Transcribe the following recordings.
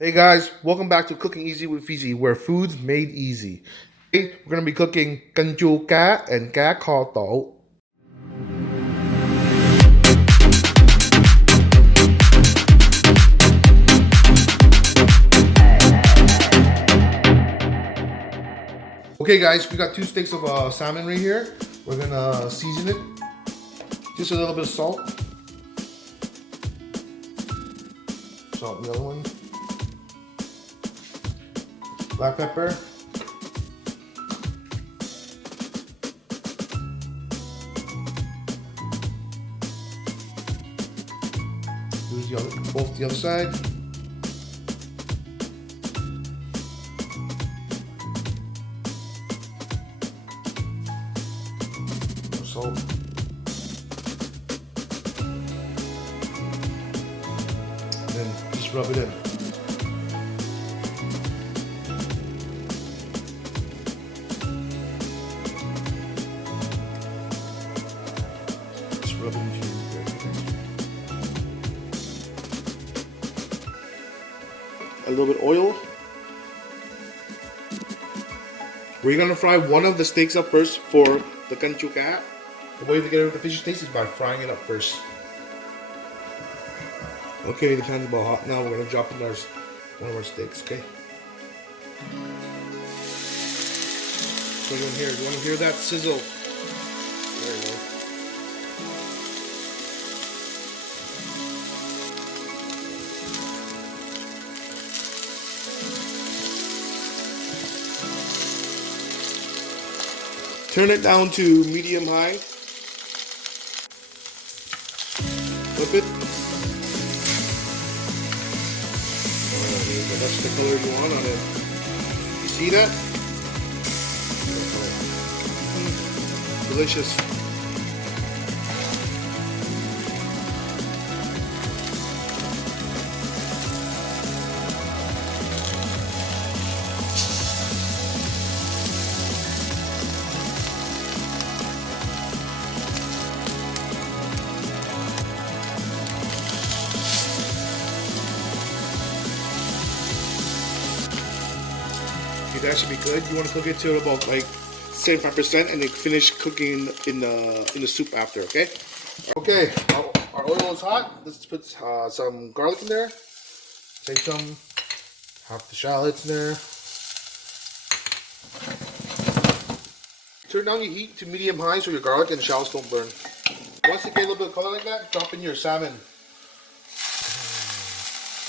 Hey guys, welcome back to Cooking Easy with Fizzy, where food's made easy. Today, we're gonna be cooking canh chua cá and cá kho tàu. Okay guys, we got two steaks of salmon right here. We're gonna season it. Just a little bit of salt. Salt the other one. Black pepper. Do both the other side. Salt. Then just rub it in. Just rub it into a little bit of oil. We're gonna fry one of the steaks up first for the canh chua cá. The way to get rid of the fish taste is by frying it up first. Okay, the pan's about hot now. We're gonna drop in one of our steaks. Okay. So you wanna hear that sizzle? There you go. Turn it down to medium high. Flip it. That's the color you want on it. You see that? Delicious. That should be good. You want to cook it to about like 75%, and then finish cooking in the soup after. Okay. Okay. Our oil is hot. Let's put some garlic in there. Take some. Half the shallots in there. Turn down your heat to medium high so your garlic and the shallots don't burn. Once you get a little bit of color like that, drop in your salmon.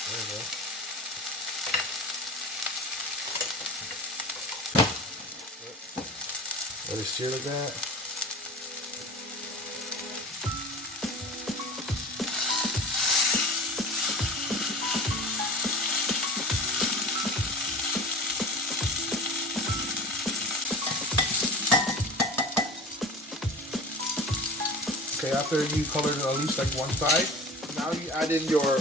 There you go. Let it sear like that. Okay, after you colored at least like one side, now you add in your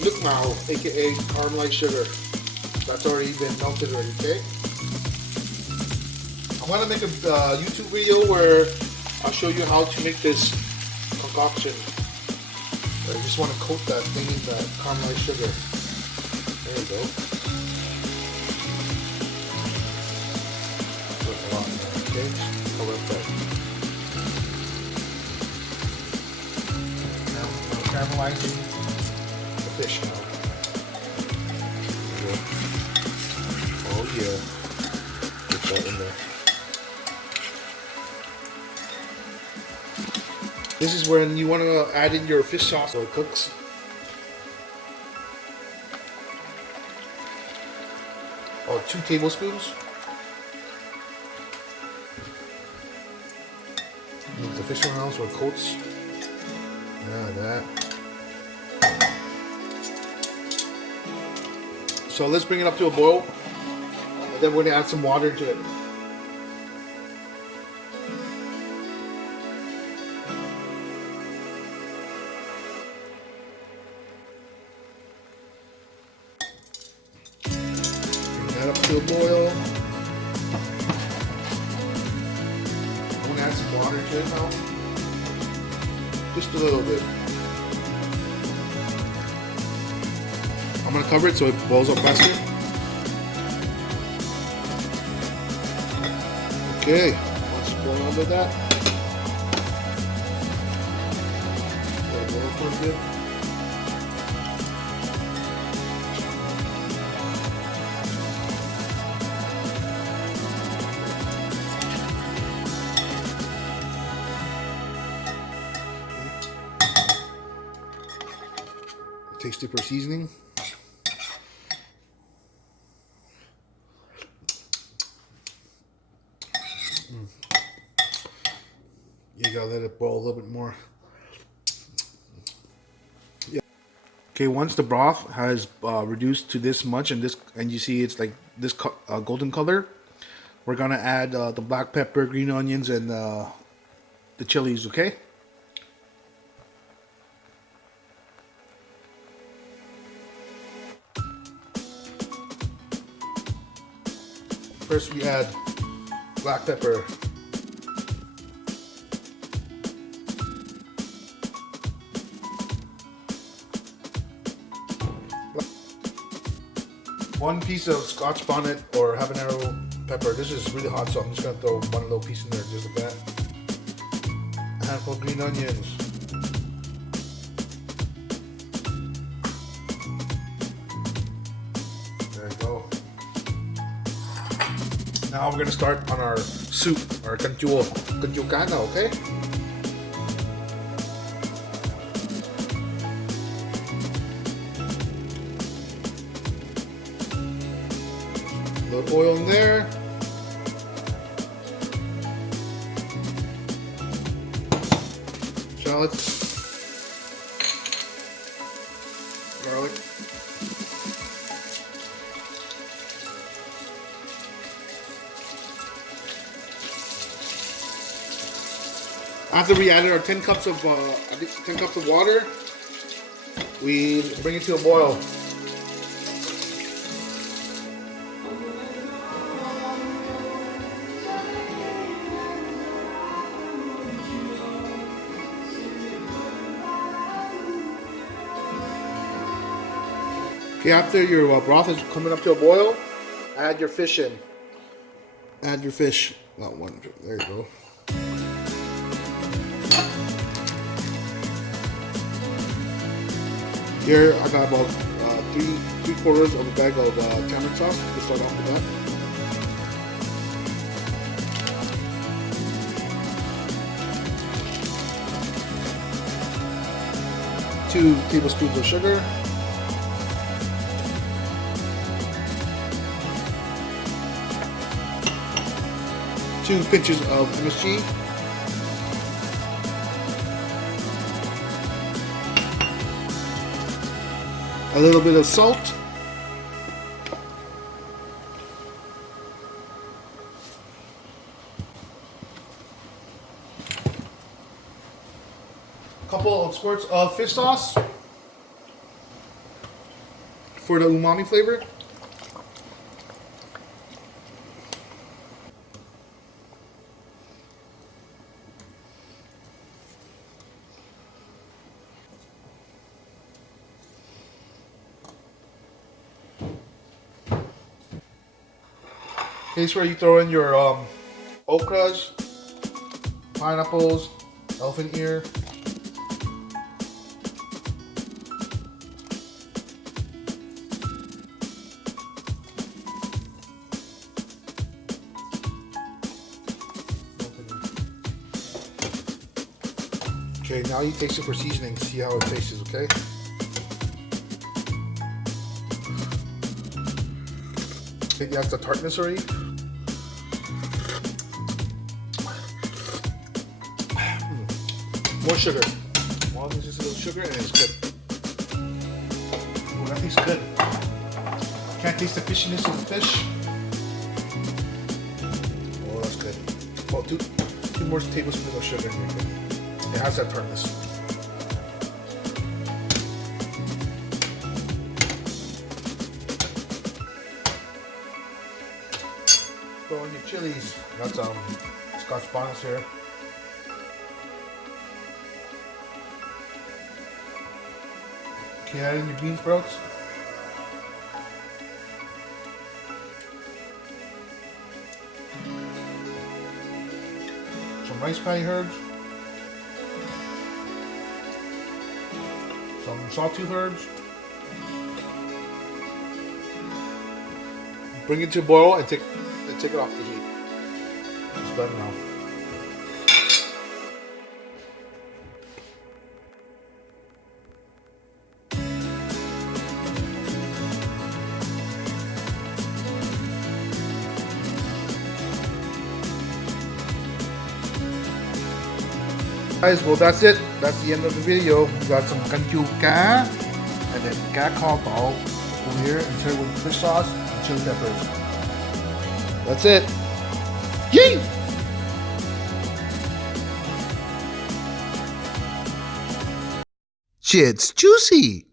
milk mao, aka caramelized sugar. That's already been melted already, okay? I'm gonna make a YouTube video where I'll show you how to make this concoction. I just want to coat that thing in that caramelized sugar. There you go. Put a lot in there, okay? Color that. Now I'm caramelizing the fish now. Oh yeah. Get that in there. This is when you want to add in your fish sauce so it cooks. Oh, 2 tablespoons. Move the fish around so it coats. Yeah, that. So let's bring it up to a boil, and then we're gonna add some water to it. Up to a boil. I'm gonna add some water to it now. Just a little bit. I'm gonna cover it so it boils up faster. Okay, let's go on with that. Let it boil for a bit. Tasty for seasoning. You gotta let it boil a little bit more. Yeah. Okay, once the broth has reduced to this much, and you see it's like this golden color, we're gonna add the black pepper, green onions, and the chilies. Okay. First, we add black pepper. One piece of Scotch bonnet or habanero pepper. This is really hot, so I'm just gonna throw one little piece in there, just like that. A handful of green onions. There you go. Now we're gonna start on our soup, our Canh, okay? A little oil in there. Shallots. Garlic. After we added our 10 cups of water, we bring it to a boil. Okay, after your broth is coming up to a boil, add your fish in. Add your fish. Not one. There you go. Here I got about 3/4 of a bag of tamarind sauce to start off with that. 2 tablespoons of sugar. 2 pinches of MSG. A little bit of salt. A couple of squirts of fish sauce for the umami flavor. Here's where you throw in your okras, pineapples, elephant ear. Okay, now you taste it for seasoning. See how it tastes, okay? I think that's the tartness already. More sugar. Well, there's just a little sugar and it's good. Oh, that tastes good. Can't taste the fishiness of the fish. Oh, that's good. Well, two more tablespoons of sugar. It has that tartness. Throw in your chilies. Got some Scotch bonnets here. Okay, add in your bean sprouts. rice patty herbs, some sawtooth herbs. Bring it to a boil and take it off the heat. It's done now. Guys, well that's it. That's the end of the video. We got some canh cá and then cá kho tàu over here and served with fish sauce and chili peppers. That's it. Yay! Shit's juicy.